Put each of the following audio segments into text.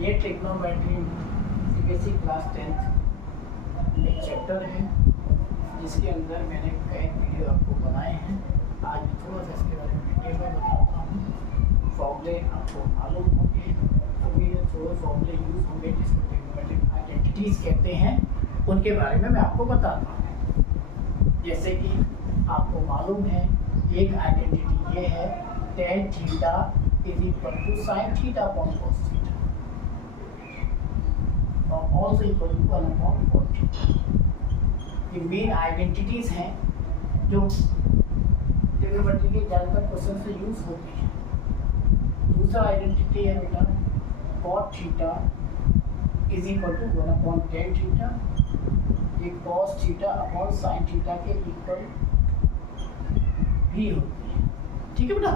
ये trigonometry CBSE class 10th एक chapter है जिसके अंदर मैंने कई वीडियो आपको बनाए हैं। आज मैं थोड़ा सा इसके बारे में डिटेल में बताता हूँ। फॉर्मूले आपको मालूम होंगे, तो ये थोड़े फॉर्मूले यूज़ होंगे जिसको ट्रिग्नोमेट्रिक आइडेंटिटीज़ कहते हैं, उनके बारे में मैं आपको बताता हूँ। जैसे कि आपको मालूम है एक आइडेंटिटी ये है tan theta is equal to sin theta upon cos theta और also equal to 1 upon cos theta. ये मेन आइडेंटिटीज हैं जो ट्रिग्नोमेट्री के ज़्यादातर क्वेश्चन से यूज होती हैं। दूसरा आइडेंटिटी है बेटा cot theta is equal to 1 upon tan theta, ये cos theta upon sin theta के इक्वल भी होती है। ठीक है बेटा।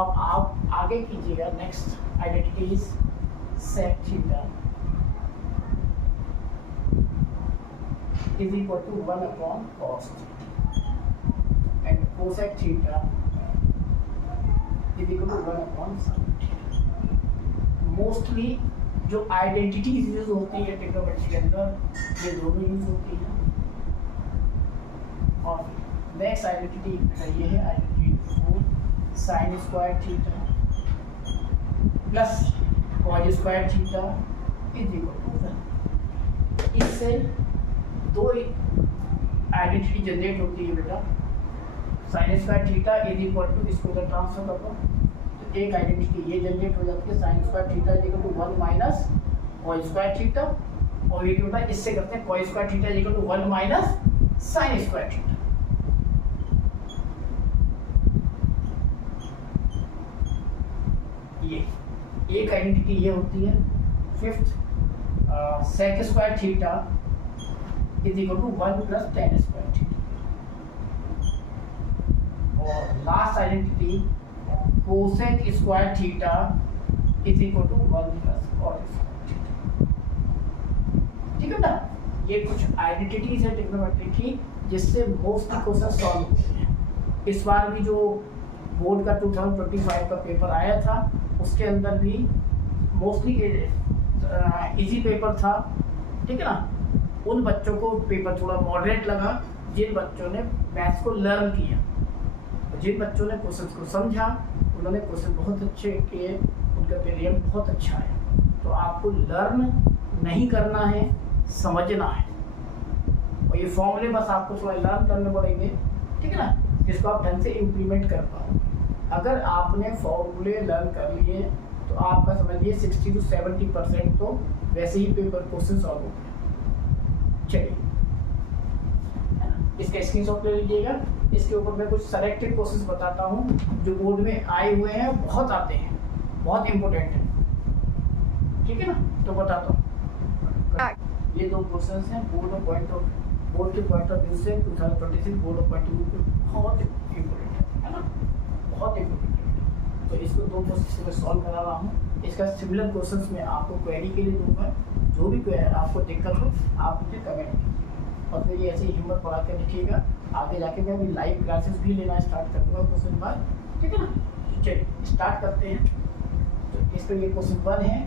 अब आप आगे कीजिएगा। Next identity is sec theta is equal to 1 upon cos theta and cosec theta is equal to 1 upon sin theta. Mostly जो आइडेंटिटीज यूज होती है ट्रिग्नोमेट्री के अंदर ये दोनों यूज होती हैं। और नेक्स्ट आइडेंटिटी ये है identity 4 sin square theta plus cos square theta is equal to 1। इससे दो आइडेंटिटी जनरेट होती है बेटा। sin square theta is equal to इसको इधर ट्रांसफर कर दो तो एक आइडेंटिटी ये जनरेट हो जाती है sin square theta is equal to 1 minus cos square theta, और ये क्या होता है इससे करते हैं cos square theta is equal to 1 minus sin square theta. ये एक आइडेंटिटी ये होती है। Fifth sec square theta is equal to 1 plus tan square theta, और last identity cosec square theta is equal to 1 plus cot square theta. ठीक है ना। ये कुछ आइडेंटिटीज है ट्रिग्नोमेट्री की जिससे मोस्ट क्वेश्चन सॉल्व होते हैं। इस बार भी जो बोर्ड का 2025 का पेपर आया था उसके अंदर भी मोस्टली इजी पेपर था। ठीक है ना। उन बच्चों को पेपर थोड़ा मॉडरेट लगा जिन बच्चों ने मैथ्स को लर्न किया, जिन बच्चों ने क्वेश्चन को समझा उन्होंने क्वेश्चन बहुत अच्छे किए, उनका पेरियम बहुत अच्छा है। तो आपको लर्न नहीं करना है, समझना है, और ये फॉर्मूले बस आपको थोड़ा लर्न करने पड़ेंगे। ठीक है ना, जिसको आप ढंग से इम्प्लीमेंट कर पाओ। अगर आपने फॉर्मूले लर्न कर लिए तो आपका समझिए 60 to 70% तो वैसे ही पेपर क्वेश्चन सॉल्व हो गए। चलिए इसका स्क्रीनशॉट ले लीजिएगा। इसके ऊपर मैं कुछ सेलेक्टेड क्वेश्चंस बताता हूँ जो बोर्ड में आए हुए हैं, बहुत आते हैं, बहुत इंपॉर्टेंट है। ठीक है ना, तो बताता हूँ। ये दो क्वेश्चंस हैं बोर्ड के पॉइंट ऑफ व्यू से 2026 board of point of view पे बहुत इंपॉर्टेंट है ना, बहुत इंपॉर्टेंट है। तो इसको दो क्वेश्चन में सॉल्व करा रहा हूँ। इसका सिमिलर क्वेश्चंस मैं आपको क्वेरी के लिए दूंगा। जो भी आपको दिक्कत हो आप मुझे कमेंट कीजिए और फिर ये ऐसे ही हिम्मत बढ़ा कर रखिएगा। आगे जाके मैं अभी लाइव क्लासेस भी लेना स्टार्ट कर दूँगा क्वेश्चन बाद। ठीक है ना। चलिए स्टार्ट करते हैं। तो इस पर ये क्वेश्चन 1 है।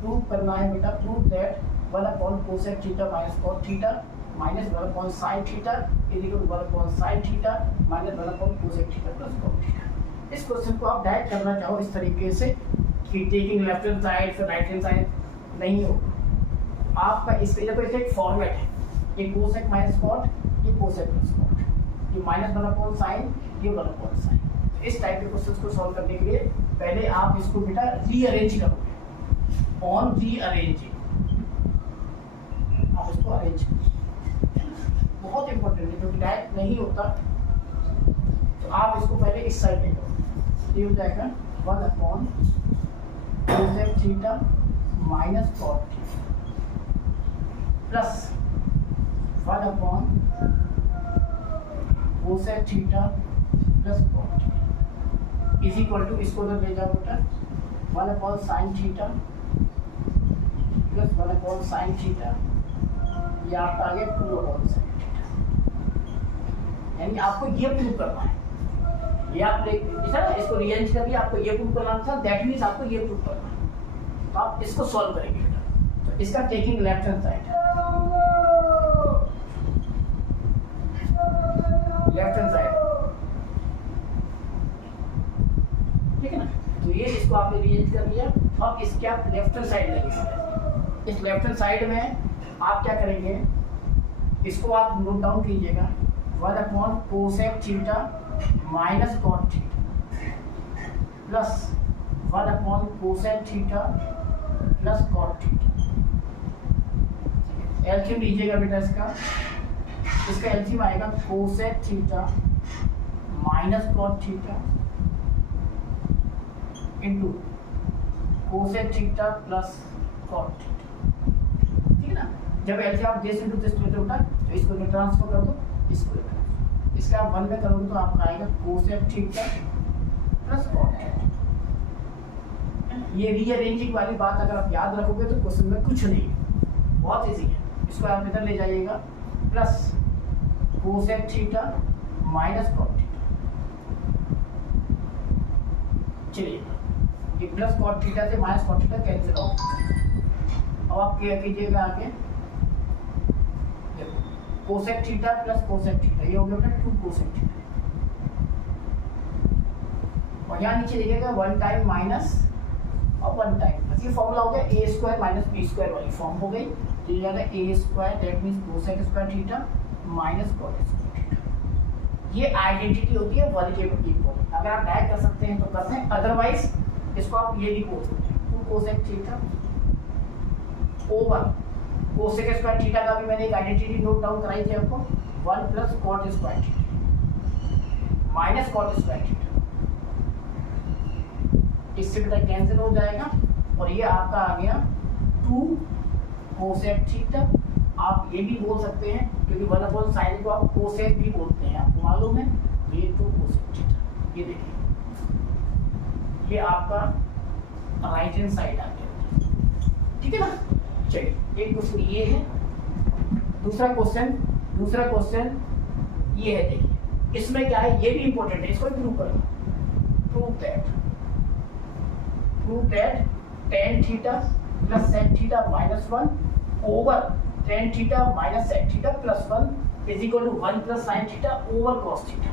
प्रूव करना है बेटा, prove that 1 upon cosec theta minus cot theta minus 1 upon sin theta is equal to 1 upon sin theta minus 1 upon cosec theta plus cot theta. इस क्वेश्चन को आप डायरेक्ट करना चाहो इस तरीके से कि टेकिंग लेफ्ट हैंड साइड फिर राइट हैंड साइड नहीं हो। आपका इस तरीके का एक फॉर्मेट है, ये cosec माइनस cot, ये cosec प्लस cot, ये माइनस 1 अपॉन sin, ये 1 अपॉन sin। तो इस टाइप के क्वेश्चंस को सॉल्व करने के लिए पहले आप इसको बेटा रीअरेंज करोगे। ऑन रीअरेंजिंग आप इसको अरेंज करो, बहुत इंपॉर्टेंट है क्योंकि डायरेक्ट नहीं होता। तो आप इसको पहले इस साइड में करो। ये हो जाएगा 1 upon cosec theta minus cot theta plus 1 upon cosec theta plus cot theta is equal to इसको उधर ले जाओ बेटा 1 upon sin theta plus 1 upon sin theta, ये आपका आ गया 2 अपॉन sin थीटा। यानी आपको ये प्रूव करना है। ये आपने इसको रीअरेंज करके आपको ये प्रूव करना था, दैट मीन्स आपको ये प्रूव करना है। तो आप इसको सॉल्व करेंगे बेटा। तो इसका taking left hand side, left hand side, ठीक है ना। तो ये इसको आपने रीअरेंज कर लिया। अब इसके आप लेफ्ट हैंड साइड लेंगे। इस लेफ्ट हैंड साइड में आप क्या करेंगे, इसको आप नोट डाउन कीजिएगा, 1 cosec theta minus cot theta plus 1 cosec theta plus cot theta. LCM लीजिएगा बेटा इसका एलसीएम आएगा cosec theta minus cot theta into cosec theta plus cot theta, ठीक है ना। जब एलसीएम आप दिस इंटू दिस लेते होता है तो इसको ट्रांसफर कर दो, इसको इसका आप 1 में करोगे तो आपका आएगा cosec theta plus cot theta. ये रीअरेंजिंग वाली बात अगर आप याद रखोगे तो क्वेश्चन में कुछ नहीं है, बहुत इजी है। इसको आप इधर ले जाइएगा, plus cosec theta minus cot theta. चलिए ये प्लस कॉट थीटा से माइनस कॉट थीटा कैंसिल हो। अब आप क्या कीजिएगा आगे, देखो cosec theta plus cosec theta, ये हो गया बेटा 2 कोसेक थीटा। और यहाँ नीचे लिखिएगा 1 टाइम माइनस और 1 टाइम प्लस। ये फॉर्मूला हो गया a square minus b square वाली फॉर्म हो गई। तो ये आ a square that means cosec square theta minus cot square theta. ये आइडेंटिटी होती है 1 के इक्वल। अगर आप डायरेक्ट कर सकते हैं तो कर दें, अदरवाइज इसको आप ये भी बोल सकते हैं 2 cosec theta over cosec square theta का भी मैंने एक आइडेंटिटी नोट डाउन कराई थी आपको, 1 plus cot square theta minus cot square theta. इससे बेटा कैंसिल हो जाएगा और ये आपका आ गया 2 कोसेक थीटा। आप ये भी बोल सकते हैं क्योंकि 1/sin को आप कोसेक भी बोलते हैं, आपको मालूम है। तो ये 2 कोसेक थीटा, ये देखिए ये आपका राइट हैंड साइड आ गया, ठीक है ना। चलिए एक क्वेश्चन ये है। दूसरा क्वेश्चन ये है, देखिए इसमें क्या है, ये भी इंपॉर्टेंट है, इसको प्रूव करना। Prove that tan theta plus sec theta minus 1 over tan theta minus sec theta plus 1 is equal to 1 plus sin theta over cos theta.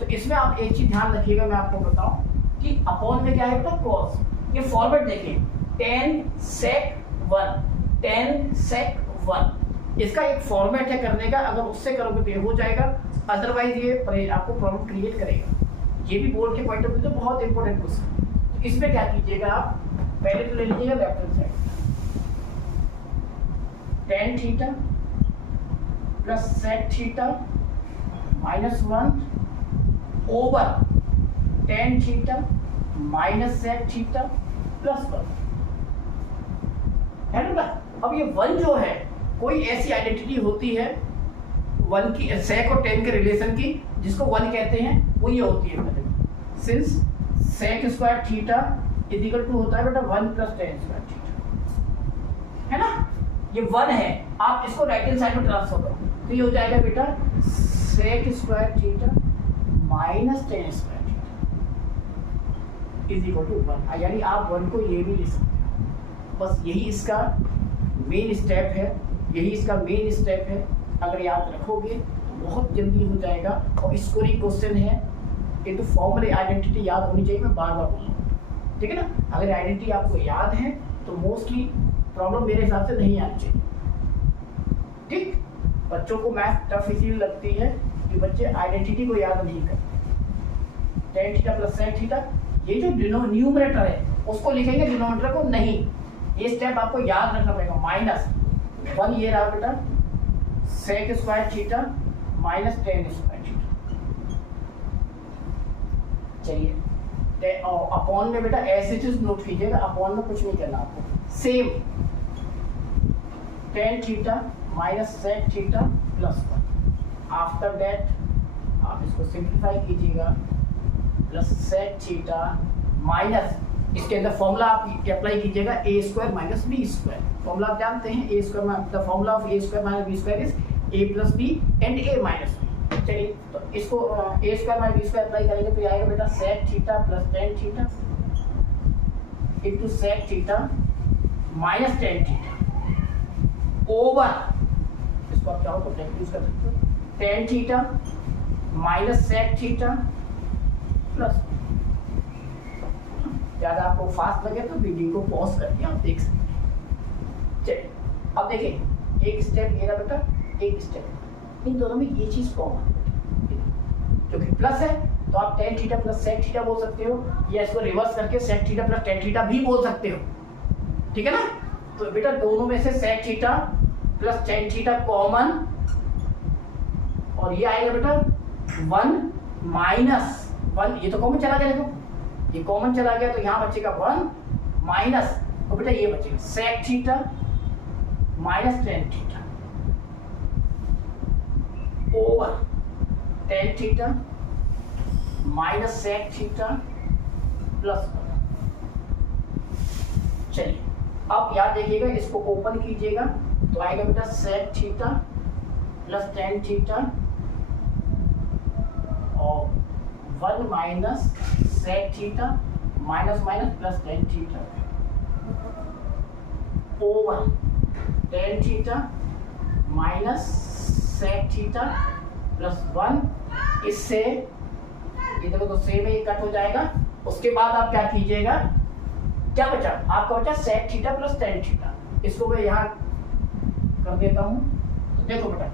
तो इसमें आप एक चीज ध्यान रखिएगा, मैं आपको बताऊं कि अपॉन में क्या है बेटा cos। ये फॉर्मेट देखिए tan sec 1, इसका एक फॉर्मेट है करने का। अगर उससे करोगे तो ये हो जाएगा, अदरवाइज ये आपको प्रॉब्लम क्रिएट करेगा। ये भी बोर्ड के पॉइंट ऑफ व्यू से बहुत इंपॉर्टेंट क्वेश्चन। तो इसमें क्या कीजिएगा, आप पहले तो ले लीजिएगा left hand side, tan theta plus sec theta minus 1 over tan theta minus sec theta plus 1 है ना। अब ये 1 जो है, कोई ऐसी आइडेंटिटी होती है 1 की sec और tan के रिलेशन की जिसको 1 कहते हैं, वो ये होती है since sec square theta is equal to होता है बेटा 1 प्लस tan स्क्वायर थीटा, है ना। ये 1 है, आप इसको राइट हैंड साइड में ट्रांसफर करो तो ये हो जाएगा बेटा sec square theta minus tan square theta is equal to 1। यानी आप 1 को ये भी लिख सकते हो। बस यही इसका मेन स्टेप है, अगर याद रखोगे तो बहुत जल्दी हो जाएगा। और स्कोरिंग क्वेश्चन है, ये तो फॉर्मूले आइडेंटिटी याद होनी चाहिए, मैं बार बार बोल रहा हूँ, ठीक है ना। अगर आइडेंटिटी आपको याद है तो मोस्टली प्रॉब्लम मेरे हिसाब से नहीं आनी चाहिए, ठीक। बच्चों को मैथ टफ इसीलिए लगती है कि बच्चे आइडेंटिटी को याद नहीं करते। tan theta plus sec theta, ये जो न्यूमरेटर है उसको लिखेंगे, डिनोमिनेटर को नहीं। ये स्टेप आपको याद रखना पड़ेगा। माइनस 1 ये रहा बेटा sec square theta minus tan square theta. चलिए अपॉन में बेटा ऐसे चीज नोट कीजिएगा, अपॉन में कुछ नहीं करना आपको। Same tan theta minus sec theta plus 1। After that आप इसको सिंप्लीफाई कीजिएगा, प्लस sec थीटा माइनस, इसके अंदर फॉर्मूला आप अप्लाई कीजिएगा a square minus b square. Formula आप जानते हैं, a square, the formula of a square minus b square is a plus b and a minus b। चलिए तो इसको a square minus b square apply करेंगे तो ये आएगा बेटा sec theta plus tan theta into sec theta minus tan theta over, इसको आप चाहो तो टेन यूज कर सकते हो, tan theta minus sec theta plus. ज्यादा आपको फास्ट लगे तो वीडियो को पॉज करके आप देख सकते हैं। चलिए अब देखिए, एक स्टेप मेरा बेटा, एक स्टेप, इन दोनों में ये चीज कॉमन जो कि प्लस है, तो आप tan theta plus sec theta बोल सकते हो, या इसको रिवर्स करके sec theta plus tan theta भी बोल सकते हो, ठीक है ना। तो बेटा दोनों में से sec theta plus tan theta common, और ये आएगा बेटा वन माइनस वन, ये तो कॉमन चला गया, देखो ये कॉमन चला गया, तो यहाँ बचेगा वन माइनस, तो बेटा ये बचेगा sec theta minus tan theta over tan theta minus sec theta plus. चलिए अब याद देखिएगा, इसको ओपन कीजिएगा तो आएगा बेटा sec theta plus tan theta और one minus sec theta minus minus plus tan theta over tan theta minus sec theta plus one. इससे ये देखो तो सेम ही कट हो जाएगा। उसके बाद आप क्या कीजिएगा, क्या बचा आपका, बचा sec theta plus tan theta. इसको मैं यहाँ कर देता हूँ, तो देखो बेटा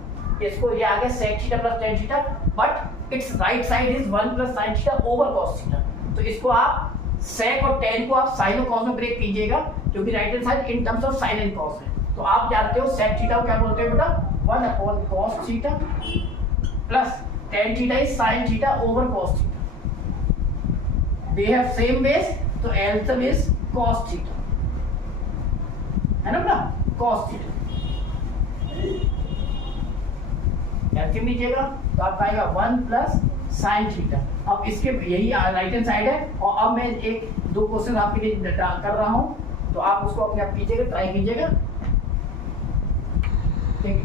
इसको ये आ गया sec theta plus tan theta, but its right side is one plus sine theta over cos theta. तो इसको आप सेक और टेन को आप साइन और कॉस में ब्रेक कीजिएगा, क्योंकि right hand side in terms of sine and cos है। तो आप जानते हो सेक थीटा को क्या बोलते हैं बेटा, one upon cos theta plus tan theta is sine theta over cos theta. They have same base, तो एल्सियम इज कॉस थीटा, है ना बेटा, कॉस थीटा। एल्सियम लीजिएगा तो आपका आएगा वन प्लस साइन थीटा। अब इसके यही राइट हैंड साइड है, और अब मैं एक दो क्वेश्चन आपके लिए कर रहा हूं, तो आप उसको अपने आप कीजिएगा, ट्राई कीजिएगा। ठीक है,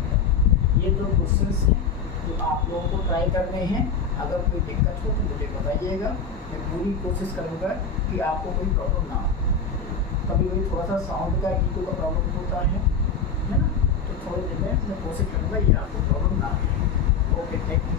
ये दो क्वेश्चंस हैं जो आप लोगों को ट्राई करने हैं। अगर कोई दिक्कत हो तो मुझे बताइएगा, मैं पूरी कोशिश करूँगा कि आपको कोई प्रॉब्लम ना हो। कभी कभी थोड़ा सा साउंड का इको का प्रॉब्लम होता है ना, तो थोड़ी देर में मैं कोशिश करूँगा ये आपको प्रॉब्लम ना हो। Okay, thank you.